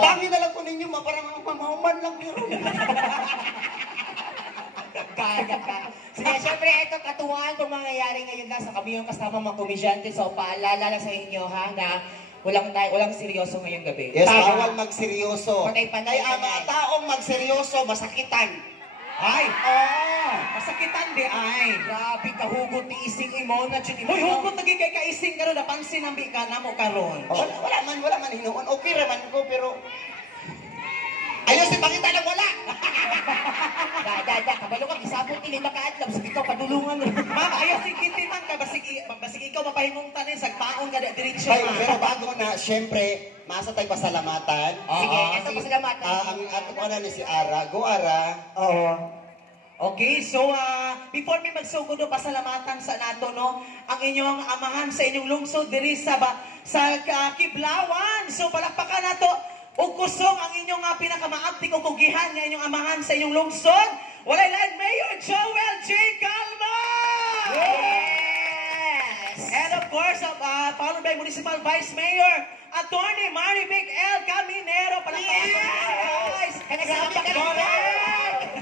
Dami na lang ko ninyo, parang mga pamahuman lang yun. Kaya ka. Sige, syempre, ito katuwaan kung mangyayari ngayon na sa kami yung kasama mga komedyante. So, paalala lang sa inyo ha, na walang seryoso ngayong gabi. Yes, bawal magseryoso. Panay-panay. Kaya ang mga taong magseryoso, masakitan. Ay! Oo! Masakitan di ay! Grabe, kahugot ni ising imo na dyan imo. Hoy, hugot lagi kay kaising karon napansin ang bika na mo karon. Wala man hinuon. Okay raman ko, pero... Ayos, ipakita na wala! Dada, kabalo ka, isabot nila makaadlap. Sige ka, padulungan. Ma'am, ayaw sikitin man ka. Basig ikaw mapahimong tanin, sagpaon ka diretsyo. Ay, pero bago na, syempre, masa tayo pasalamatan. Sige, ito pasalamatan. Ang ato ko na ni si Ara. Go, Ara. Oo. Okay, so before may magsugod do pasalamatan sa nato no, ang inyong amahan sa inyong lungsod diri sa Kiblawan. So palakpakan nato ug kusog ang inyong pinakamaaktik ug kugihan nga inyong amahan sa inyong lungsod. Walay lain Mayor Joel J. Calma. Yes! And of course, followed by Municipal Vice Mayor Attorney Marivic L. Caminero. Palakpakan guys.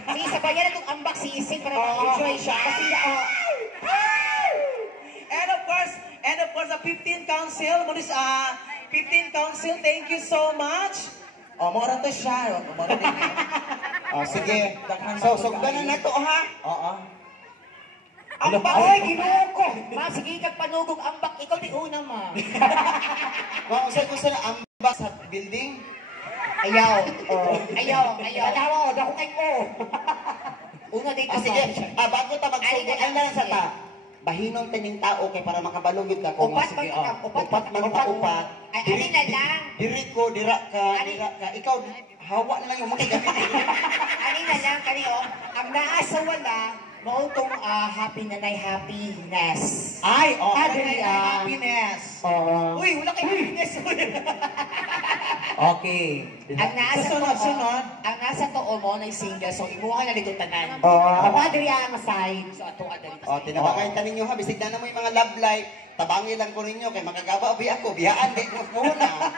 Sige, sabayan na itong ambak si Ising para ma-enjoy siya. Kasi, And of course, the 15th Council, 15th Council, thank you so much. Mora to siya. Mora din niya. Sige. So, sugdanan na to, ha? Oo. ambak! Oy, ginoo ko! Ma, sige, kagpanugog ambak. Ikaw di una, ma. Kung na ambak sa building? Ayaw. Katawa ko, dako kay ko. Una dito sa... Sige, bago ta magsugod, ay na lang sa ta. Bahinon taning tao kay para makabalugid ka kung upat sige. Upat man ta upat. Ay, ani na lang. Diri ko, dira ka. Ikaw, hawa na lang yung mga gamit. Ani na lang, kaniyo. Ang naasa wala, mautong happiness. Ay, Diri, happiness. Uy, wala kay happiness. Okay. Ang nasa sunod. Ang nasa too mo na single, so imuha na dito tanan. Ako diri ang side. So ato adali. Tinabakay ta ninyo ha, bisig na mo yung mga love life. Tabangi lang ko ninyo kay makagaba abi ako. Biyaan di mo muna.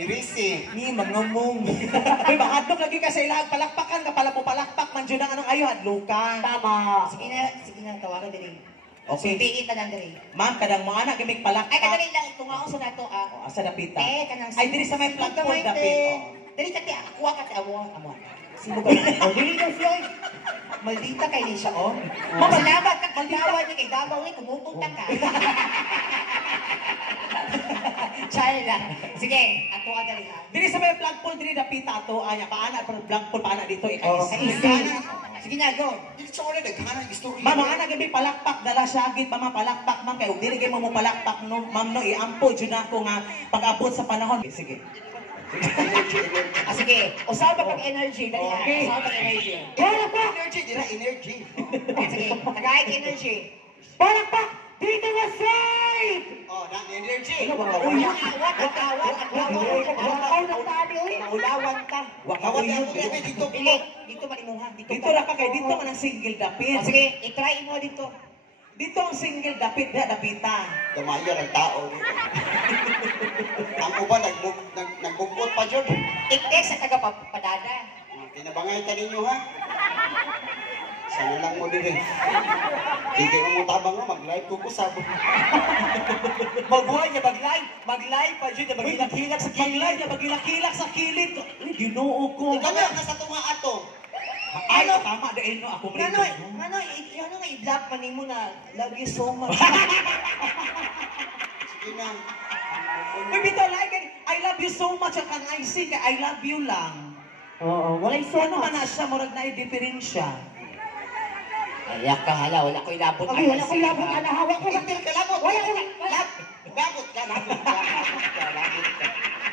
Irisi. Ni mangumong. Uy, mahadlok lagi ka sa ilang palakpakan ka pala mo palakpak man jud ang anong ayo adlo ka. Tama. Sige na tawagan diri. Okay. Piit na lang diri. Ma'am, kadang mga anak gamig palakpak. Ay kadali lang itungaon sa nato Asa dapita. kanang Ay diri sa may platform dapit. Diri kati ako ka amo. Sino ba? Dili na siya. Maldita kay ni siya Ma'am, salamat ka kaldawan ni kay Davao ni kumupunta ka. Chaya lang. Sige, ato ka dali ha. Diri sa may flagpole diri dapita ato aya paana pero flagpole paana dito Sige na go. Dili sa ulit naghanan istorya. Ma'am, ana gabi palakpak dala syagit pa palakpak ma'am kay ug dili kay mo palakpak no ma'am no iampo jud ako nga pag-abot sa panahon. Sige. Sige, usaba pag energy dali ha. Usaba pag energy. Energy, dira energy. Sige, tagay energy. Palakpak dito na side. Na energy. Ulawan ka. Hawat ako dito. Dito malimuhan. Dito ra ka kay dito man ang single dapit. Sige, i-try mo dito. Dito ang single dapit dapita. Tumayo ang tao dito. Ang uban nagbukot pa jud. Tiktik sa taga-padada. Tinabangay ta ninyo ha. Sana lang mo din. Hindi mo tabang mo, mag-live ko sab. Magbuhay niya, mag-live pa dyan, mag-hilak-hilak sa kilid. Mag-hilak-hilak sa kilid. Ay, ginoo ko. Ikaw na, nasa tunga ato. Ay, tama dahil no, ako rin. Ano nga i-block pa mo na love you so much. Sige na. Uy, bitaw, like, I love you so much. Ang I sing, I love you lang. Oo, walay so Ano man na siya, murag na i-diferensya. Ayak ka hala, wala ko ilabot. Ay, wala ko ilabot, ana, hawak ko. Hindi ka labot. Wala ko, Labot ka.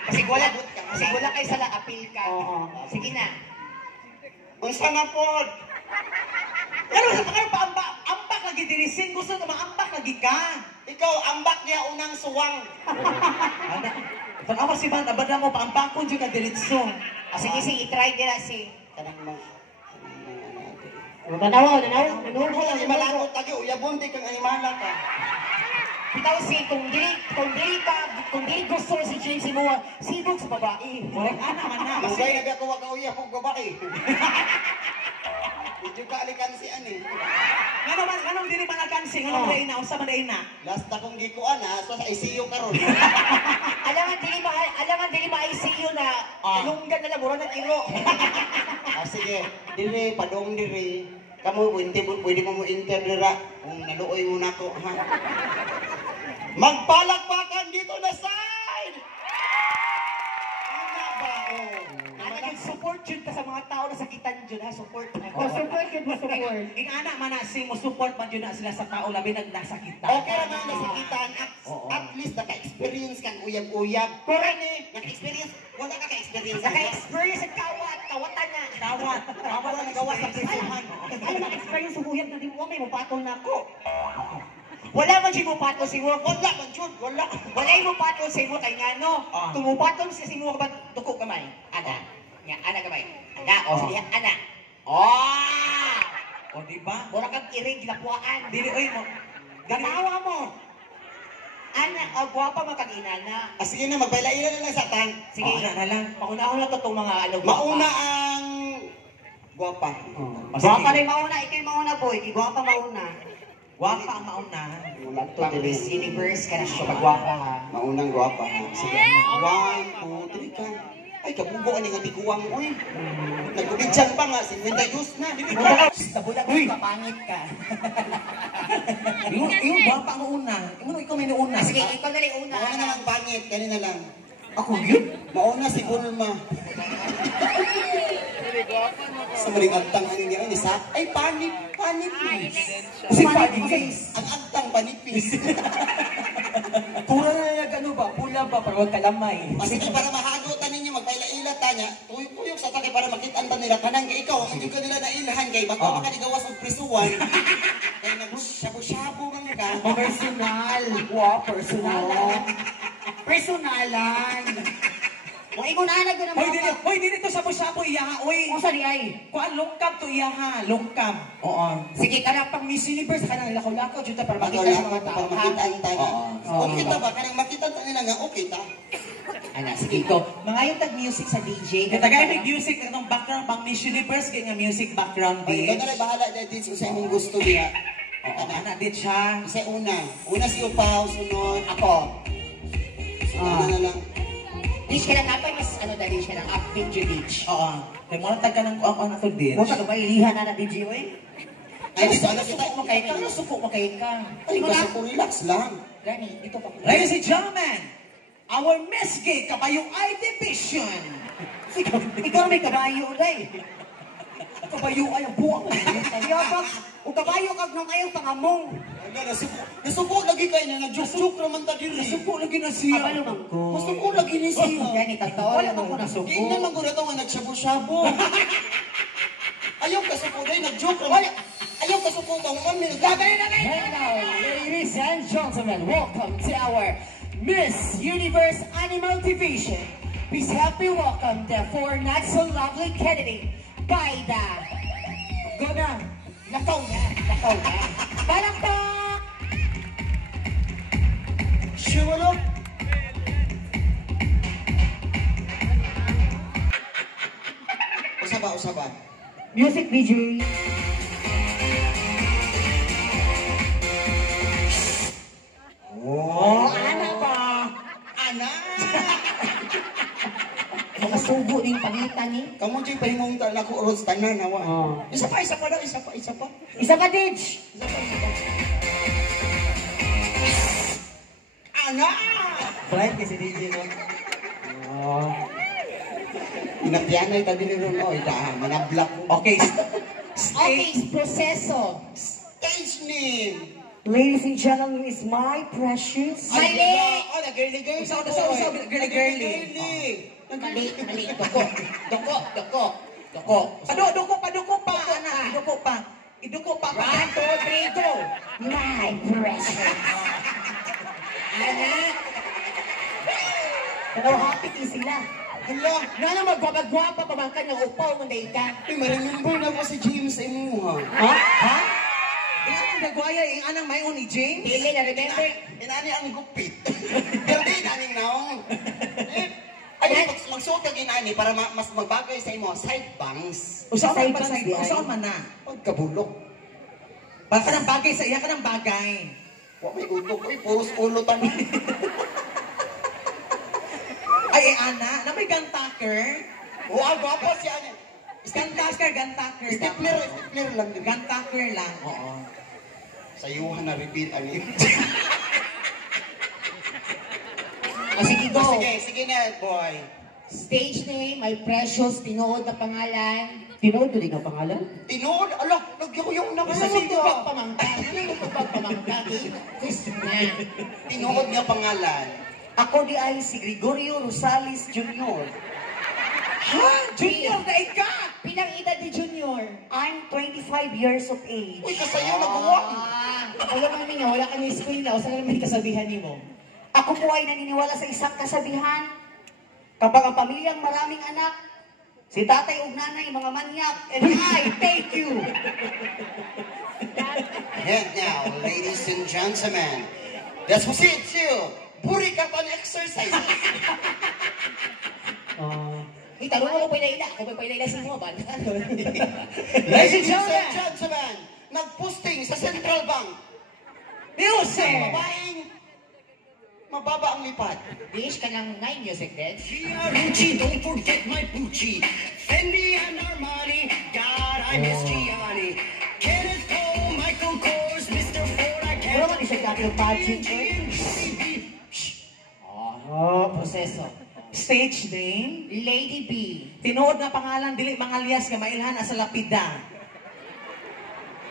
Kasi wala kayo sa appeal ka. Sige na. Unsa na pod? Pero sa mga ambak lagi dirisin, gusto na maambak lagi ka. Ikaw, ambak niya unang suwang. Pag-awa si Banda, banda mo, paambakon dyan ka diritso. Sige, i-try nila si... Kanang mga... Nanawa. Ano ko lang imalangot tayo, uyabon di kang animala ka. Bitaw si kung dili gusto si James mo, sibog sa babae. Correct, anak. Masay na ako wakauya kong babae. Medyo kaalikan si ani. Anong dili man nagkansing? Anong day na? Unsa man day na? Last akong gikuan ha, so sa ICU karon. Alangan dili ba ICU na lunggan na laburo ng iro. Sige, dire, padong dire. Kamu pwede mo interdira kung naluoy mo na ko, ha? Magpalakpakan dito na side! Ano ba, oh? Support yun ka sa mga tao na sakitan yun ha, support. Support yun mo, support. Ing anak man na mo support man yun na sila sa tao labi nagsakita. Okay naman nasakitan at least naka-experience kang uyab-uyab. Correct eh! Naka-experience, wala ka ka-experience. Naka-experience ang kawatan na. Kawat na nagawa sa prisuhan. Ay, naka-experience sa huyab na di mo, may mapatol na ako. Wala man siya mupatol si mo. Wala man, Jud, wala. Wala yung mupatol si mo kay nga no. Ah. Tumupatol siya si mo ka ba duko kamay. Ana. Nga, ana kamay. Ana, o sige, ana. O di ba? Mura kang irig, lapuaan. Dili oy mo. Gatawa mo. Ana, gwapa makag-inana. Sige na, magbaila-ila na lang sa tang. Sige, na lang. mauna-una to itong mga ano, gwapa. Mauna ang guwapa. Guwapa rin mauna, ikaw yung mauna boy. Guwapa mauna. Wapa ang mauna. Wala to, Pang Miss Universe ka na siya magwapa ha. Maunang guwapa, ha? Sige, 1, 2, 3 ka. Ay, kabugo ani nga tikuwang mo eh. Nagkubidyan pa nga, 52 na. Dili ka. Sa bulag mo, papangit ka. Yung wapa ang una. Ikaw may una. Sige, ikaw na rin una. Mauna na lang pangit, kanina lang. Ako yun? Mauna si Bulma. Sa maling agtang ano niya, ay panipis. Si Panipis. Ang agtang panipis. Pura na yung ano ba? Pula ba? Para huwag kalamay. Sige, para mahagutan ninyo, magpaila-ila tanya, tuyok sa takay para makitaan ta nila. Kanang kay ikaw, ang ka nila nailahan kay, baka makaligawas ang prisuwan. Kaya nag-shabu-shabu ka. Personal. Wow, personal. Personalan. Kung ikunanag ko ng Hoy, dili to sapo-sapo iyaha, oy. Kung saan ay? Kuan lungkab to iyaha, lungkab. Oo. Sige, kanang pang Miss Universe, kanang lakaw-lakaw, dito para makita Makita sa mga tao. para makitaan tanya. Oo. Okay ta ba? Kanang makita ta nila nga, okay ta. Ana, sige ko. Mga yung tag-music sa DJ. Katagay may music itong background pang Miss Universe kay nga music background Ay, ikaw din. na lang bahala dahil sa imong gusto niya. Ana din siya. Isa una. Una si Upaw, sunod. Ako. Ano na lang. Dish ka lang napay, mas ano dali siya ng upbeat yung beach. Oo. Kay mo tag ka ng ang ako din. Mo sa ba ilihan na DJ oy? Ay, dito Ano na kita. suko mo kay ka? Ano suko mo kay ka? Ay, kasi po relax lang. Gani, dito pa. Ladies and gentlemen, our Miss Gay Kabayong I Division. Ikaw may kabayo uday. Kabayo ay ang buwak. Yabag, o kabayo kag nung ayaw pangamong. Wala, nasuko lagi kayo niya. Nag-joke naman ta diri. Nasuko lagi na siya. Abalo man ko. Nasuko lagi ni siya. Gani, totoo. Wala man ko nasuko. Hindi naman ko na ito nga nagsabo-sabo. Ayaw ka suko dahil nag-joke naman. Ayaw ka suko ka. Gagawin na na. Hello, ladies and gentlemen, welcome to our Miss Universe Animal Division. Please help me welcome the four not so lovely candidate by the... Go na! Lakaw na! Palakpak! Sure, Usaba. Music DJ. Oh, Ana ba? ana! Makasugo din pangitan ni. Kamu dyan pahimong talako oros tanan, hawa. Isa pa daw, isa pa. Isa pa, Dij! Ana! Bright kasi DJ no. Inagyanay ta din ron, oy, manablak mo. Okay. Okay, proseso. Stage name! Ladies and gentlemen, is my precious. Mali! Oh, nag-girly-girly. Usaw, girly-girly. Mali. Doko. Paduko pa, ana. Iduko pa. 1, 2, 3, go! My precious. Ana? Pero happy din sila. Hala, Ano magwapa pa bang kanyang upaw mo na ika? may ma-remember na ko si James sa imo, ha? Ha? Inanang dagwaya, yung anang may ni James. Dili na remember. Inani ang gupit. Pero di naning naong. Ay, magsuot ka ginani para mas magbagay sa imo. Side bangs. Usaw Side man pa bangs, di ay? usaw man na. Pagkabulok. Para ka ng bagay sa iya ka ng bagay. Wa may utok. Uy, puros ulo tanan. Ay, Ana, na may gantaker. Wow, gwapo siya. Gantaker. Stipler lang din. Gantaker lang, oo. Sayuhan na repeat ani. O sige, go. Sige na, boy. Stage name, my precious, tinuod na pangalan. Tinuod ko din ang pangalan? Tinood, ala, lagyan ko yung Ano nasa mo siya. pagpamangkan? Ano mo pagpamangkan? Chris na. Tinood nga pangalan. Ako di ay si Gregorio Rosales Jr. Ha? Junior na ika! Pinang edad ni Junior. I'm 25 years of age. Uy, kasayo nagawa. Wala man niya, wala ka ng school na. O saan naman kasabihan ni mo? Ako po ay naniniwala sa isang kasabihan. Kapag ang pamilyang maraming anak, si tatay ug nanay mga manyak, and I thank you. And now, ladies and gentlemen, let's proceed to Burikatan exercises. Itanong mo kung pwede ila. Kung pwede ila sa mga banda. Ladies and gentlemen, nagposting sa Central Bank. Music! Babaeng mababa ang lipad. Dish ka ng 9 music then. Gucci, don't forget my Gucci. Fendi and Armani, God, I miss Gianni. Kenneth Cole, Michael Kors, Mr. Ford, I Puro can't. man isa kakil budget. Proseso. Stage name. Lady B. Tinuod na pangalan, dili mga alias ka mailhan asa lapida.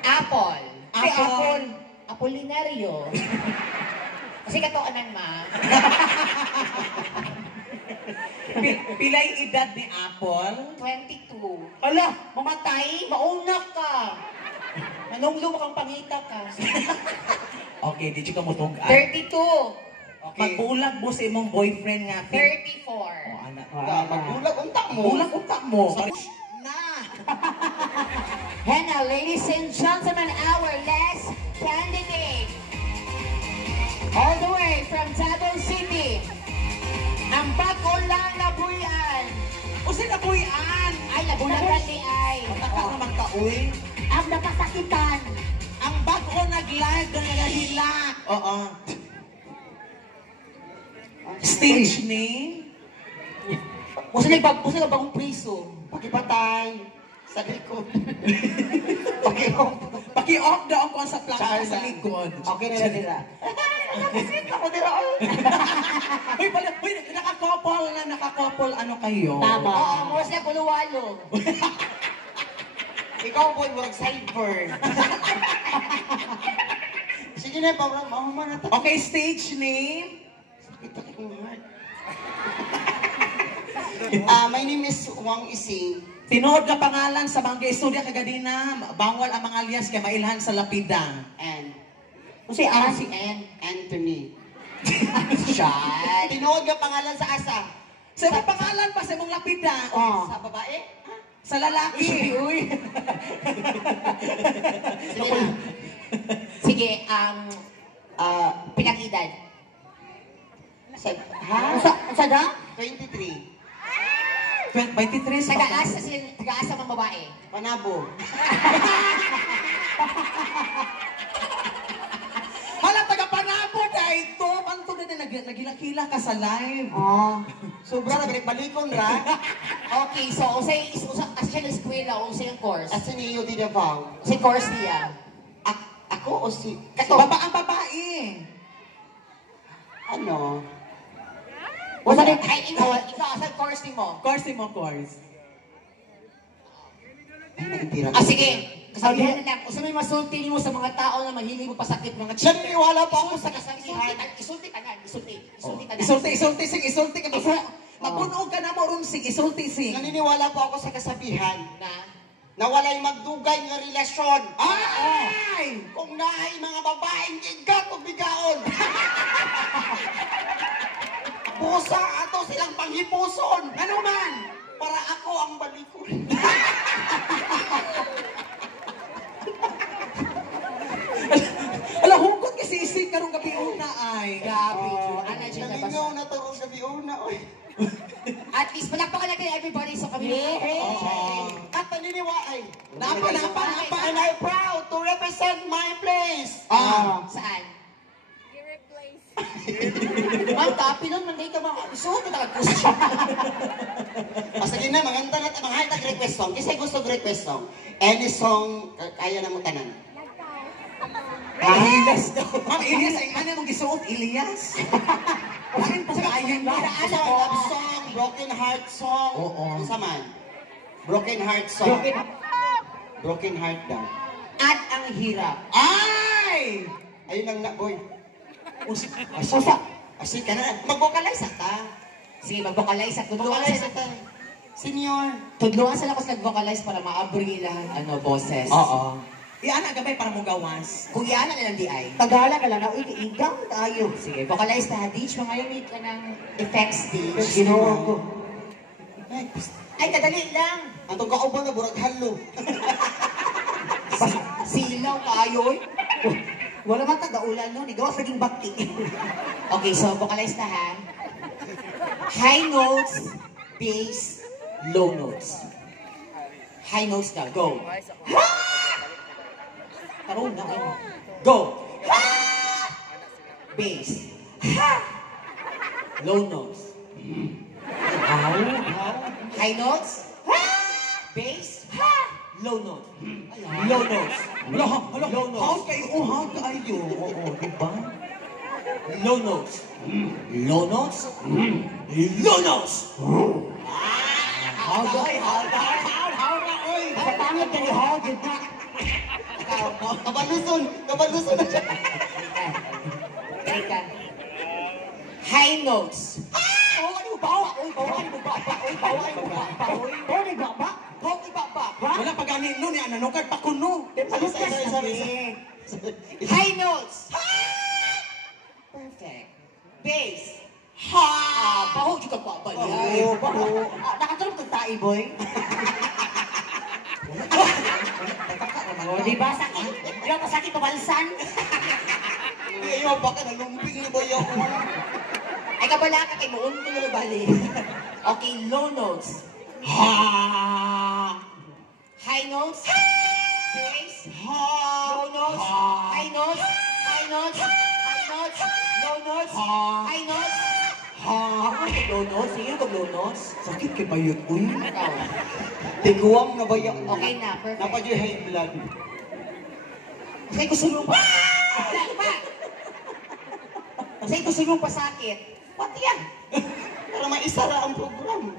Apple. Si Apple. Apolinario. Kasi katoanan ma. Pilay edad ni Apple. 22. Ala! Mamatay, mauna ka. Nanunglong kang pangita ka. Okay, di ka mo tugan. 32. Okay. Magbulag mo sa imong boyfriend nga. 34. Oh, anak. Magbulag untak mo. Bulag untak mo. Na. And now, ladies and gentlemen, our last candidate. All the way from Davao City. Ang bago lang na buyan. Usin na buyan. Ay, nabulagan ni Ay. Taka naman ka, uy. Ang napasakitan. Ang bago nag-live na nahilak. Oo. Stage name? Musa na bagong priso. Pakipatay sa likod. Paki-off daw ko sa plaka Charles, sa likod. Okay na nila. Ako nila. Uy, pala, uy, nakakopol, ano kayo? Tama. Oo, musa na puluwalo. Ikaw boy, murag sideburn. Sige na, parang mahuman na tayo. Okay, stage name? Sakit akong heart. My name is Wang Ising. Tinuod na pangalan sa mga istorya kagadina, bawal ang mga alias kay mailhan sa lapida. And Si Ann. Si Ann. Anthony. Shot. Tinuod nga pangalan sa asa. Sa mga pangalan pa sa imong lapida. Oh. Sa babae? Sa lalaki. Uy. Sige na. Sige, pinag-edad. Sa da? 23. 23 sa Taga-asa mga babae. Panabo. Hala, taga-panabo na ito. Paano to na nagilakila ka sa live? Sobra na balikon ra. Okay, so usay siya ng eskwela, usay ang course. Asa niyo di Davao? Usay course niya. Ako o si... Kato. Ang babae. Ano? Wala rin, ay, ikaw, asa course ni mo? Course mo, course. Ay, naintira. Sige. Kasabihan na lang, kung may masulti mo sa mga tao na mahilig mo pasakit mga Siya niniwala pa ako sa kasabihan. Isulti tanan. Isulti ka. Mapunog ka na mo ron, sige, isulti, sige. Naniniwala po ako sa kasabihan na walay magdugay nga relasyon. Ay! Kung naay mga babaeng igat o bigaon. Busa ato silang panghipuson. Ano man? Para ako ang balikon. sa kami. At paniniwaay. Napa. And I'm proud to represent my place. Saan? Ma'am, tapi nun, manday ka mga isuot mo nakag-question. Sige na, manganta na mga haytag request song. Kasi gusto request song. Any song, kaya na mo tanan. Elias daw. Ma'am, Elias, ay ano mong gisuot? Elias? Bakit pa sa ayan mo? Ano, love song, broken heart song. Oo. Isa man. Broken heart song. Broken heart daw. At ang hirap. Ay! Ayun ang na, boy. Usa. Asi ka na. Mag-vocalize ta. Sige, mag-vocalize at tudluan Vocalize sa ta. Senior. tudluan sila ko sa nag-vocalize para maabri ilang ano, boses. Oo. Iyan ang gabay para mong gawas. Kung yan na lang di ay. Tagala ka lang na, uy, igaw tayo. Sige, vocalize na. Ditch, mga yung ka ng effects, Ditch. Ginawa ko. Ay, kadali lang. Antong kauban na burag halo. Silaw kayo. Wala man taga-ulan no, nigawa sa naging bakti. Okay, so vocalize na ha. High notes, bass, low notes. High notes na, go. Tarong na, ano. Go. Bass. Low notes. High notes. Bass. Low notes. Low notes. Low notes. How kayo? How kayo? Oo, diba? Low notes. Low notes. Low notes. Kapangit ka ni Hogid na. Kabaluson na siya. Teka. High notes. Wala pa ganin nun, yan. Nanukad pa kuno. High notes. Perfect. Bass. Baho juga pa ba Oo, baho. Nakatulog kang tae, boy. O, di ba sakit? Di ba sakit pabalsan? Hindi, ayaw baka nalumping ni boy ako. Ay kabala ka kay muon ko na bali. Okay, low notes. High notes. Bass. Low notes. High notes. High notes. High notes. Low notes. High notes. Low notes. Sige, low notes. Sakit kay bayot, uy. Ikaw. Tiguang na ba yan? Okay na, perfect. Napadyo high blood. Kasi gusto nyo pa. Kasi gusto nyo pa sakit. Pati yan. Para maisara ang program.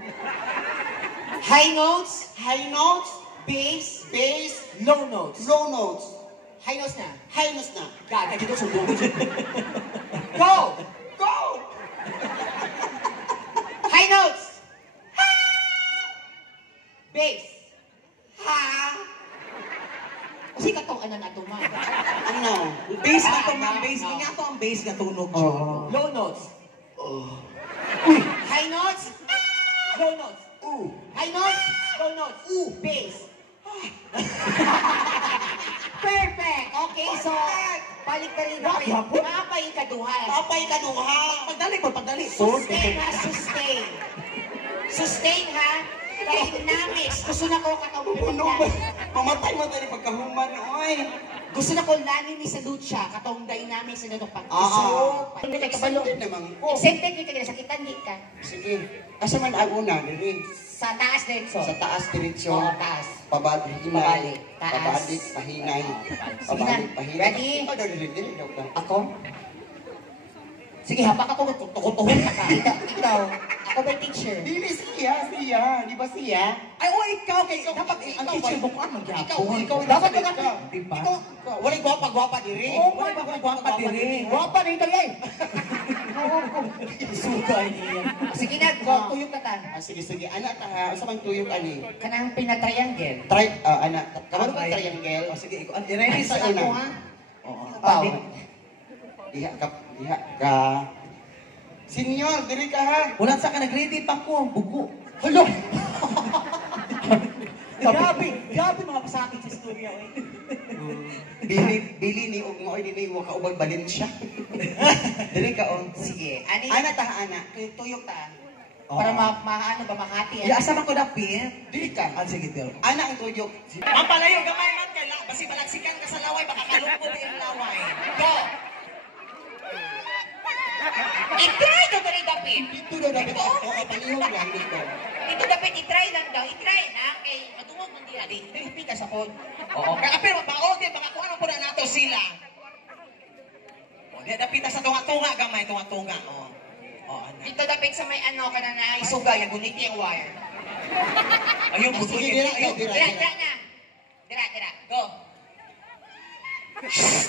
High notes. High notes, Bass. bass, Low notes. low notes. High notes na. High notes na. Gaga dito sa dugo. Go! Go! High notes. Bass. Kasi katong ano na tuman. Ano? Bass na to, ma'am. Bass. Nga to ang bass nga tunog. Low notes. High notes. Low notes. High notes. Low notes. Bass. Perfect. Okay, so balik ka rin na kayo. Mapay kaduhan. Apay ka duha. Pagdali po, pagdali. Sustain ha, sustain. Sustain ha. Dynamics. Gusto na ko katong Puno ba? Mamatay mo tayo pagkahuman. Oy. Gusto na ko lani ni sa lucha katong dynamics na itong Oo. pag-iso. Hindi ka kabalo. naman ko. Exempted ka kaya sakitan di ka. Sige. Asa man ako na, dili. Sa taas dito. Sa taas diretsyo. Oo, taas. Pabalik, Pabalik, taas. Pabalik, pahinay. Sige na. Pahinay. Ready? Ano, dili daw ka. Ako? Sige, hapak ako. Tukutuhin ka ka. Ikaw. Ako ba teacher? Dili siya. Di ba siya? Ay, o ikaw kay dapat ang teacher mo kuan Ikaw, Dapat ka ka. Di ba? Walay gwapa diri. Oo, wala ba gwapa diri? Guwapa rin tayo eh. Sugay niya. Sige na, tuyok ka ta. Sige. Anak, sa mang tuyok ani. Kanang pinatriangle. Try, anak. Kamano ka Okay. triangle? O sige, i-ready Sa sa una. ako ha. Oo. Pao. Diha ka. Senior, diri ka ha. Wala sa ka nag-ready pa ko, bugo. Hello. Grabe mga pasakit sa istorya oy. Bili ni ug moy dinhi wa ka ubang Valencia. Diri ka on. Sige. Ani? Ana ta ana, kay tuyok ta. Para ano ba, makati. Ya, asa man ko dapit? Dili ka. Ah, sige, Teo. Ana ang tuyok. Ang palayo, gamay man kay basi balagsikan ka sa laway, baka kalungkot yung laway. Go! I-try daw ito rin dapit. Dito daw dapat ako kapalihog lang dito. Ito dapit, i-try lang daw. I-try na. Kay matungog man diya. Di ka sa pod. Oo, kaya pero baog din, baka kung ano po na nato sila. O, di dapita sa tunga-tunga, gamay, tunga-tunga. Oo. Oo, anak. Dito dapit sa may ano ka na isuga, yung guniti yung wire. Ayun, Ah, buto sige, yun. dira, Ayun, dira. Dira na. Dira. Go.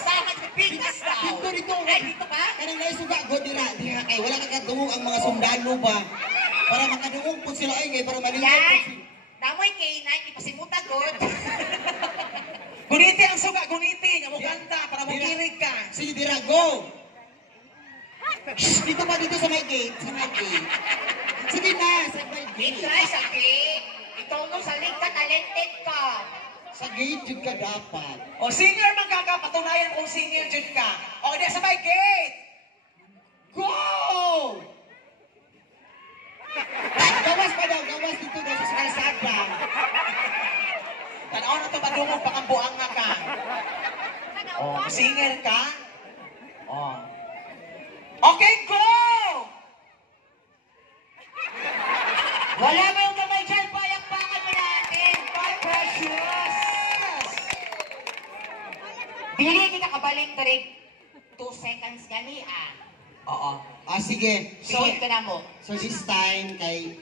Tama, pitas daw. Dito. Ay, dito ba? Kanang naisuga go dira diha kay wala ka kadungog ang mga sundalo ba. Para makadungog po sila ay kay para malinaw. Yan. Namoy kay na, ipasimuta god. Guniti ang suga, guniti. Nga mo kanta, para mo kirig ka. Sige dira go. Shh, dito pa dito sa may gate, sa may gate. Sige na, sa may Dito gate. ay sakit. Ikaw no, saling ka, talented ka. Sa gate jud ka dapat. O, singer man ka, patunayan kung singer jud ka. O, di sa may gate. Go! Gawas pa daw, gawas dito daw sa kalsada. Tanaw na ito, padungog pa kang buang nga ka. O, singer ka. O. Okay, go! Wala ba yung kamay dyan? Palakpakan mo natin. Bye, precious. Dili, hindi ka kabalik to rin. 2 seconds gani ah. Oo. Ah, sige. Singit ka na mo. So this time kay